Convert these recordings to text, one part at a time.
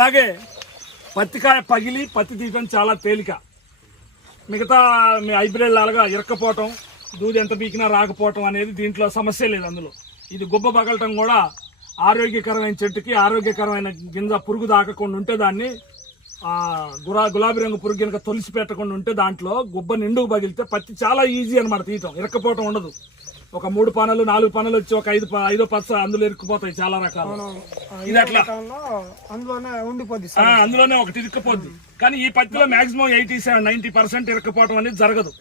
అలాగే పత్తికాయ పగిలి పత్తి తీయడం చాలా తేలిక. మిగతా మీ హైబ్రిడ్ లాగా ఇరక్కపోవటం, దూది ఎంత బీకినా రాకపోవటం అనేది దీంట్లో సమస్య లేదు. అందులో ఇది గుబ్బ పగలటం కూడా ఆరోగ్యకరమైన చెట్టుకి ఆరోగ్యకరమైన గింజ పురుగు దాకకుండా ఉంటే దాన్ని గులాబీ రంగు పురుగు కనుక తొలిసి పెట్టకుండా ఉంటే దాంట్లో గుబ్బ నిండుకు పగిలితే పత్తి చాలా ఈజీ అనమాట తీయటం. ఇరక్కపోవటం ఉండదు. ఒక 3 పనలు 4 పనలు వచ్చి ఒక 5 పచ్చ అందులో ఇరుక్కుపోతాయి చాలా రకాలు. ఇది అట్లా అందులోనే ఒకటి ఇరుక్కుపోద్ది. కానీ ఈ పత్తిలో మాక్సిమం 87-90% ఇరుక్కుపోవటం అనేది జరగదు.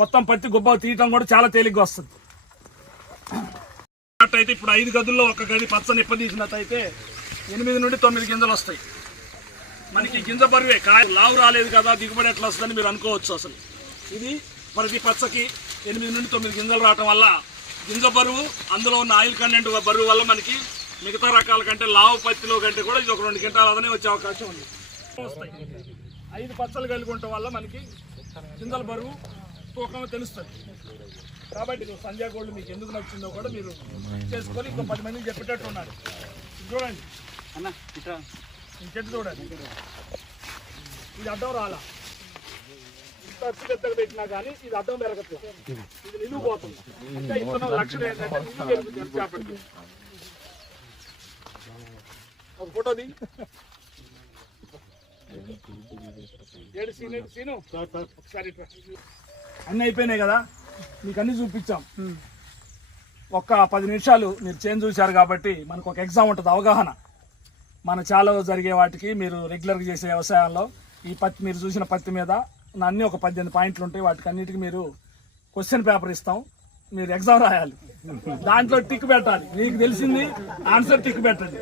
మొత్తం పత్తి గుబ్బ తీయటం కూడా చాలా తేలిగ్గా వస్తుంది. అయితే ఇప్పుడు 5 గదుల్లో ఒక గది పచ్చ నిప్ప తీసినట్టయితే 8 నుండి 9 గింజలు వస్తాయి. మనకి గింజ బరువే, కాయ లావు రాలేదు కదా దిగుబడి ఎట్లా వస్తుందని మీరు అనుకోవచ్చు. అసలు ఇది ప్రతి పచ్చకి 8 నుండి 9 గింజలు రావటం వల్ల గింజ బరువు, అందులో ఉన్న ఆయిల్ కంటెంట్ బరువు వల్ల మనకి మిగతా రకాల కంటే లావు పత్తిలో కంటే కూడా ఇది ఒక 2 క్వింటాల అదనే వచ్చే అవకాశం ఉంది. 5 పచ్చలు కలిగి ఉండటం వల్ల మనకి గింజల బరువు తూకం తెలుస్తుంది. కాబట్టి సంజయ్ గోల్డ్ మీకు ఎందుకు నచ్చిందో కూడా మీరు చేసుకొని ఇంకో 10 మందికి చెప్పేటట్టు ఉన్నారు. చూడండి అన్న, ఈ చెట్టు చూడండి, ఇది అడ్డం రాలా, ఖర్చు పెద్దగా పెట్టినా కానీ ఇది అడ్డం పెరగట్లేదు, ఇది నిలువు పోతుంది. అంటే ఇతను లక్షణం ఏంటంటే నిలువు పెరుగుతుంది చేపట్టి. ఒక ఫోటోది సీను ఒకసారి అన్నీ అయిపోయినాయి కదా, మీకు అన్ని చూపించాం. ఒక్క 10 నిమిషాలు మీరు చేంజ్ చూశారు కాబట్టి మనకు ఒక ఎగ్జామ్ ఉంటుంది, అవగాహన. మన చాలా జరిగే వాటికి మీరు రెగ్యులర్గా చేసే వ్యవసాయంలో ఈ పత్తి మీరు చూసిన పత్తి మీద అన్నీ ఒక 18 పాయింట్లు ఉంటాయి. వాటికి అన్నిటికీ మీరు క్వశ్చన్ పేపర్ ఇస్తాం, మీరు ఎగ్జామ్ రాయాలి. దాంట్లో టిక్ పెట్టాలి, మీకు తెలిసింది ఆన్సర్ టిక్ పెట్టండి.